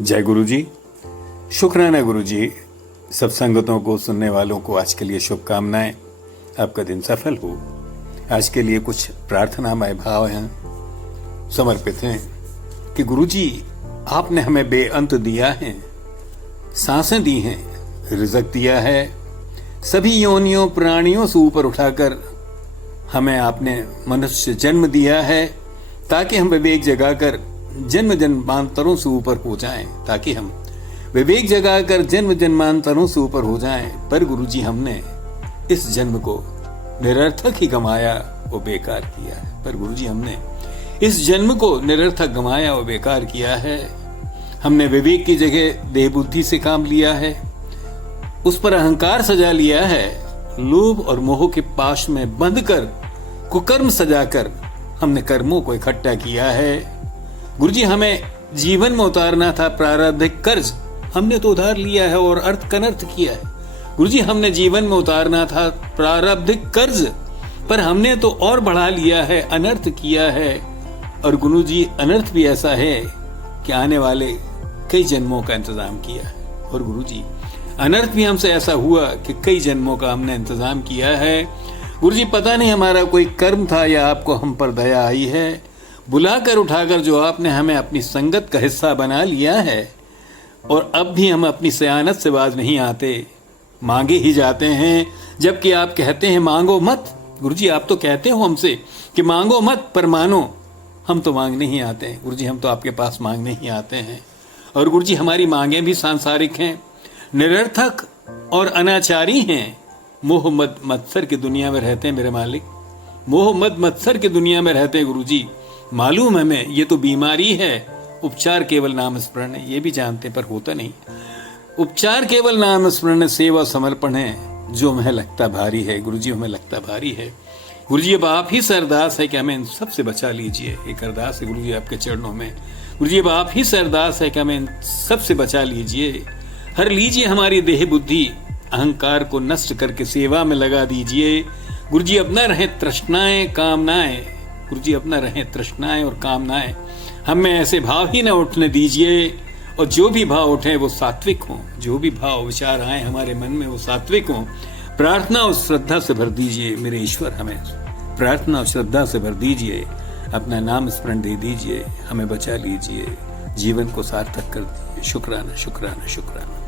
जय गुरु जी। शुक्राना गुरु जी। सब संगतों को, सुनने वालों को आज के लिए शुभकामनाएं। आपका दिन सफल हो। आज के लिए कुछ प्रार्थनामय भाव हैं, समर्पित हैं कि गुरु जी आपने हमें बेअंत दिया है, सांसें दी हैं, रिज़्क दिया है, सभी योनियों प्राणियों से ऊपर उठाकर हमें आपने मनुष्य जन्म दिया है ताकि हम विवेक जगाकर जन्म जन्मांतरों से ऊपर हो जाएं, ताकि हम विवेक जगाकर जन्म जन्मांतरों से ऊपर हो जाएं। पर गुरुजी हमने इस जन्म को निरर्थक ही गंवाया, वो बेकार किया है। पर गुरुजी हमने इस जन्म को निरर्थक गंवाया, वो बेकार किया है। हमने विवेक की जगह देह बुद्धि से काम लिया है, उस पर अहंकार सजा लिया है, लोभ और मोह के पाश में बंध कर कुकर्म सजाकर हमने कर्मों को इकट्ठा किया है। गुरुजी हमें जीवन में उतारना था प्रारब्धिक कर्ज, हमने तो उधार लिया है और अर्थ कनर्थ किया है। गुरुजी हमने जीवन में उतारना था प्रारब्धिक कर्ज, पर हमने तो और बढ़ा लिया है, अनर्थ किया है। और गुरुजी अनर्थ भी ऐसा है कि आने वाले कई जन्मों का इंतजाम किया है। और गुरुजी अनर्थ भी हमसे ऐसा हुआ कि कई जन्मों का हमने इंतजाम किया है। गुरुजी पता नहीं हमारा कोई कर्म था या आपको हम पर दया आई है, बुलाकर उठाकर जो आपने हमें अपनी संगत का हिस्सा बना लिया है। और अब भी हम अपनी सयानत से बाज नहीं आते, मांगे ही जाते हैं, जबकि आप कहते हैं मांगो मत। गुरुजी आप तो कहते हो हमसे कि मांगो मत पर मानो, हम तो मांगने ही आते हैं। गुरुजी हम तो आपके पास मांगने ही आते हैं। और गुरुजी हमारी मांगे भी सांसारिक हैं, निरर्थक और अनाचारी हैं। मोह मद मत्सर की दुनिया में रहते हैं मेरे मालिक, मोह मद मत्सर की दुनिया में रहते हैं। गुरुजी मालूम है हमें ये तो बीमारी है, उपचार केवल नाम स्मरण है, ये भी जानते पर होता नहीं। उपचार केवल नाम स्मरण, सेवा समर्पण है, जो हमें लगता भारी है। गुरुजी हमें लगता भारी है। गुरुजी अब आप ही से अरदास है कि हमें इन सब से बचा लीजिए। एक अरदास है गुरुजी आपके चरणों में। गुरुजी अब आप ही से अरदास है कि हमें इन सब से बचा लीजिए। हर लीजिए हमारी देह बुद्धि, अहंकार को नष्ट करके सेवा में लगा दीजिए। गुरुजी अब न रहे तृष्णाएं कामनाएं, गुरुजी अपना रहे तृष्णाएं और कामनाएं, हमें ऐसे भाव ही न उठने दीजिए। और जो भी भाव उठे वो सात्विक हों, जो भी भाव विचार आए हमारे मन में वो सात्विक हों। प्रार्थना और श्रद्धा से भर दीजिए मेरे ईश्वर, हमें प्रार्थना और श्रद्धा से भर दीजिए, अपना नाम स्मरण दे दीजिए, हमें बचा लीजिए, जीवन को सार्थक कर दीजिए। शुक्राना शुक्राना शुक्राना।